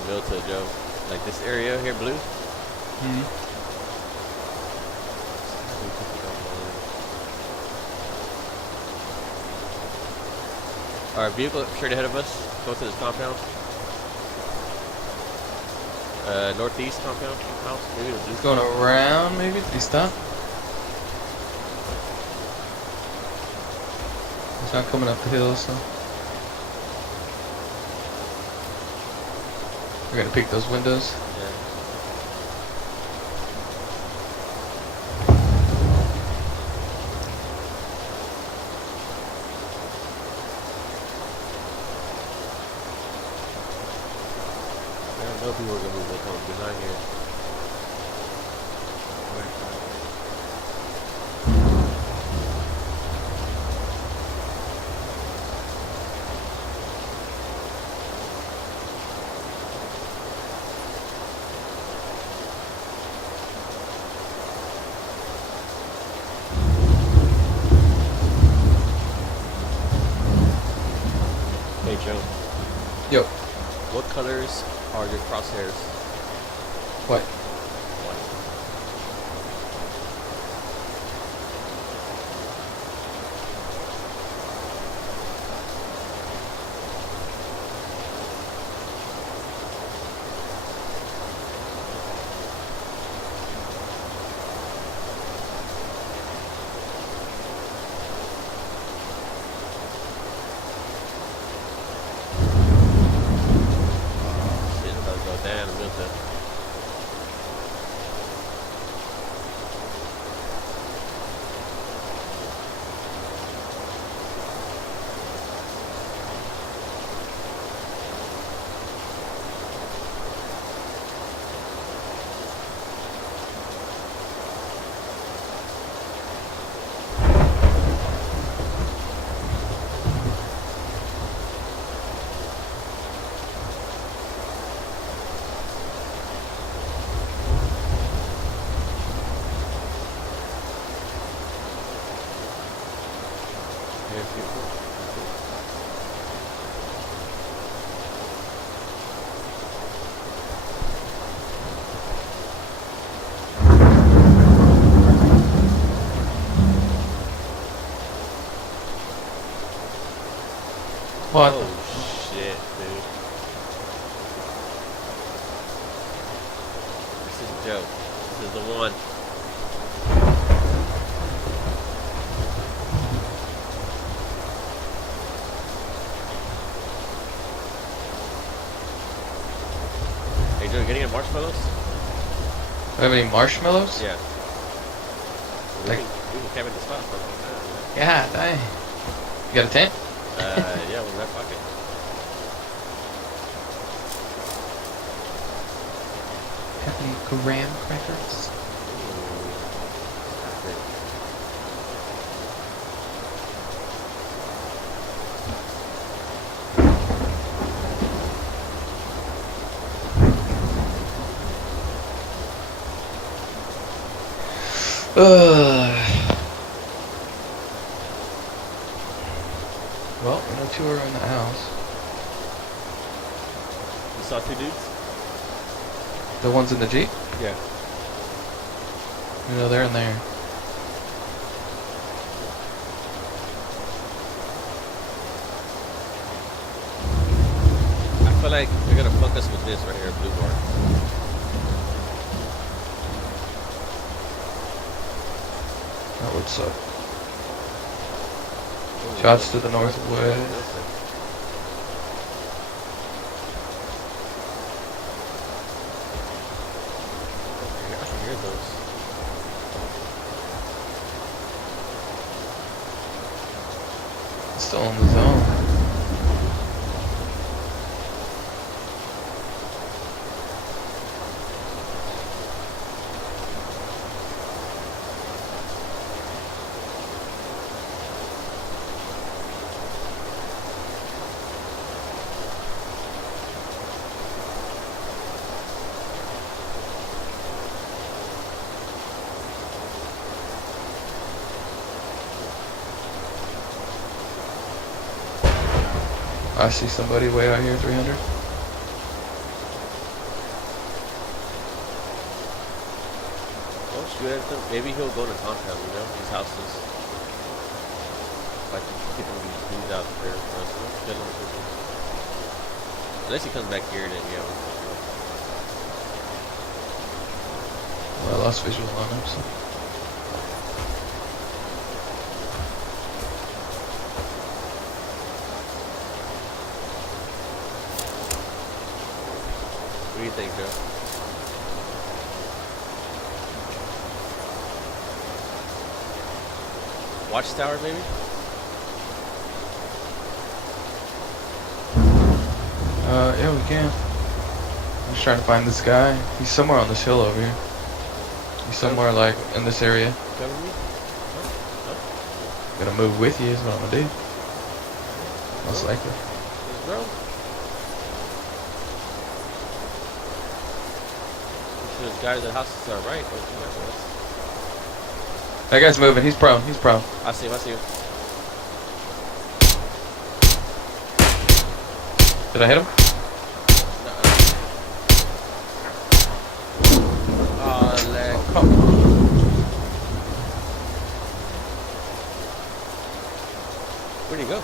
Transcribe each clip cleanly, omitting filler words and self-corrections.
can build to, Joe. Like this area here, blue. Our vehicle straight ahead of us. Go to this compound. Northeast compound house. Maybe the blue. Going around, maybe? Did he stop? He's not coming up the hill, so. We're gonna pick those windows. Yeah. I know people are gonna be looking behind here. Hey Joe. Yo. What colors are your crosshairs? What? White. Shit, I'm about to go down a little bit. Here's people. What? Oh shit, dude. This is a joke. This is the one. Hey Joe, getting any marshmallows? Do I have any marshmallows? Yeah. Like- We can camp in the spot for a long time. Yeah, dang. You got a tent? Yeah, with that pocket. Have any graham crackers? Well, no two are in the house. You saw two dudes? The ones in the Jeep? Yeah. No, they're in there. I feel like they're gonna fuck us with this right here, blue bar. That would suck. Shots to the northwest. I can hear those. It's still in the zone. I see somebody way out here, 300. shoot at them, maybe he'll go to compound, you know, these houses. Like, get them dudes out there for us, you know? Get them quickly. Unless he comes back here, then yeah. Well, I lost visual on him, so. What do you think, Joe? Watchtower, maybe? Yeah, we can. I'm just trying to find this guy. He's somewhere on this hill over here. He's somewhere like in this area. Cover me? No. Gonna move with you is what I'm gonna do. Most likely. Let's go. There's guys at the house to our right. That guy's moving. He's prone. He's prone. I see him. I see him. Did I hit him? Oh, come on. Where'd he go?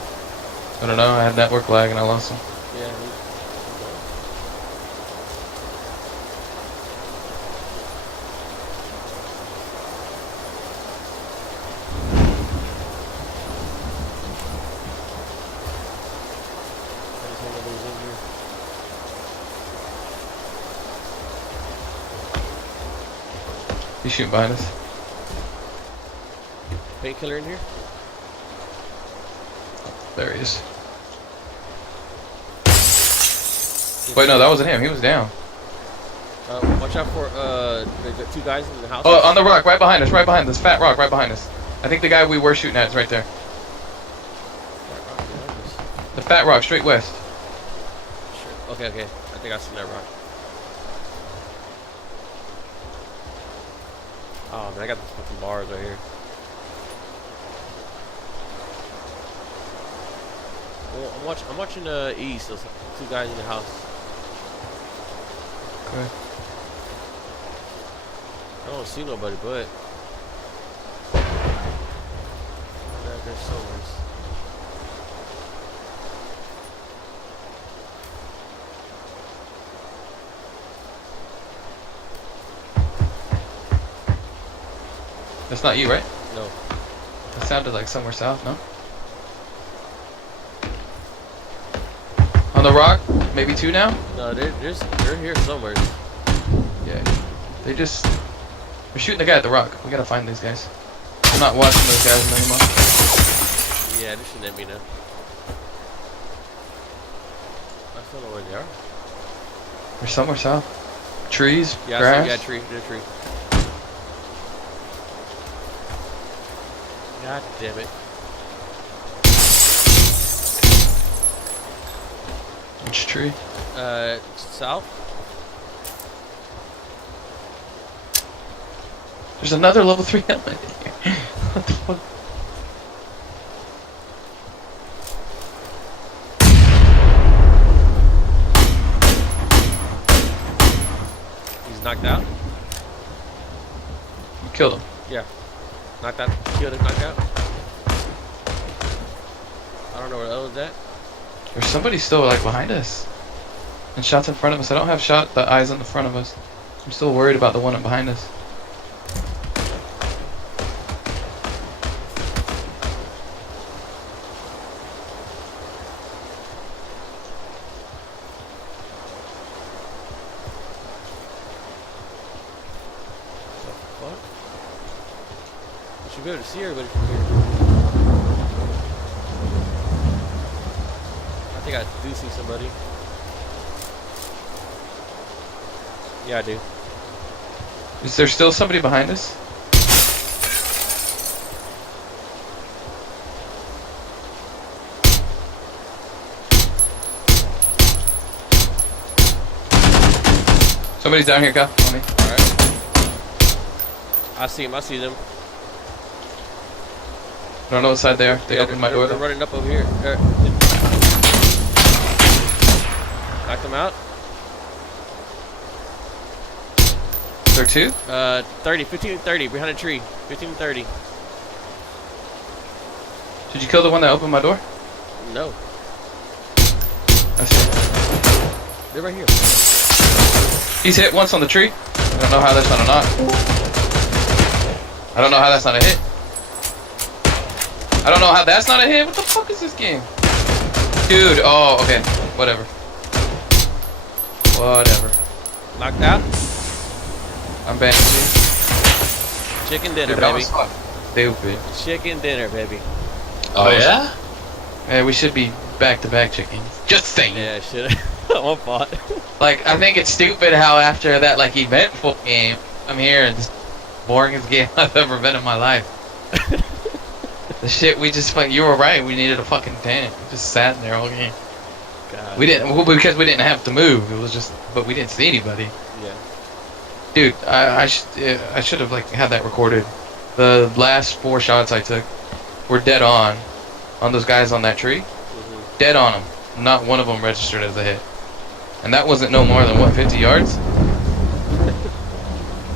I don't know. I had network lag and I lost him. Yeah. He's shooting behind us. Painkiller in here? There he is. Wait, no, that wasn't him. He was down. Watch out for the two guys in the house. Oh, on the rock, right behind us, right behind this fat rock, right behind us. I think the guy we were shooting at is right there. The fat rock, straight west. Sure. Okay, okay. I think I seen that rock. Oh man, I got these fucking bars right here. Well, I'm watching east. Those two guys in the house. Okay. I don't see nobody, but there's somewhere. That's not you, right? No. That sounded like somewhere south, no? On the rock? Maybe two now? No, they're here somewhere. Yeah. They're shooting the guy at the rock. We gotta find these guys. I'm not watching those guys anymore. Yeah, they're shooting at me now. I still know where they are. They're somewhere south. Trees? Yeah, grass? I see, yeah, tree. They're tree. God damn it. Which tree? South? There's another level 3 helmet in here. What the fuck? He's knocked out? You killed him. Yeah. Knocked out. Killed him, knocked out. I don't know where the hell is that. There's somebody still like behind us. And shots in front of us. I don't have the eyes on the front of us. I'm still worried about the one behind us. What? You should be able to see everybody from here. I think I do see somebody. Yeah, I do. Is there still somebody behind us? Somebody's down here, Kyle. On me. Alright. I see them. I see them. I don't know what side they are. They opened my door. They're running up over here. Knock them out. They're two? 30, 15 and 30, behind a tree. 15 and 30. Did you kill the one that opened my door? No. I see. They're right here. He's hit once on the tree. I don't know how that's not a knock. I don't know how that's not a hit. I don't know how that's not a hit. What the fuck is this game? Dude, oh, okay. Whatever. Whatever. Knocked out. I'm bandaging. Chicken dinner, Dude, that baby. was fun. Stupid. Chicken dinner, baby. Oh yeah? Hey, we should be back-to-back chickens. Just saying. Yeah, shit. One pot. Like, I think it's stupid how after that, like, eventful game, I'm here and this boringest game I've ever been in my life. The shit we just you were right, we needed a fucking tent. We just sat in there all game. God. We didn't, well, because we didn't have to move. It was just, but we didn't see anybody. Yeah. Dude, I should have, like, had that recorded. The last 4 shots I took were dead on those guys on that tree. Mm-hmm. Dead on them. Not one of them registered as a hit. And that wasn't no more than, what, 50 yards?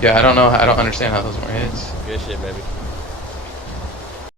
Yeah, I don't know. I don't understand how those were hits. Good shit, baby.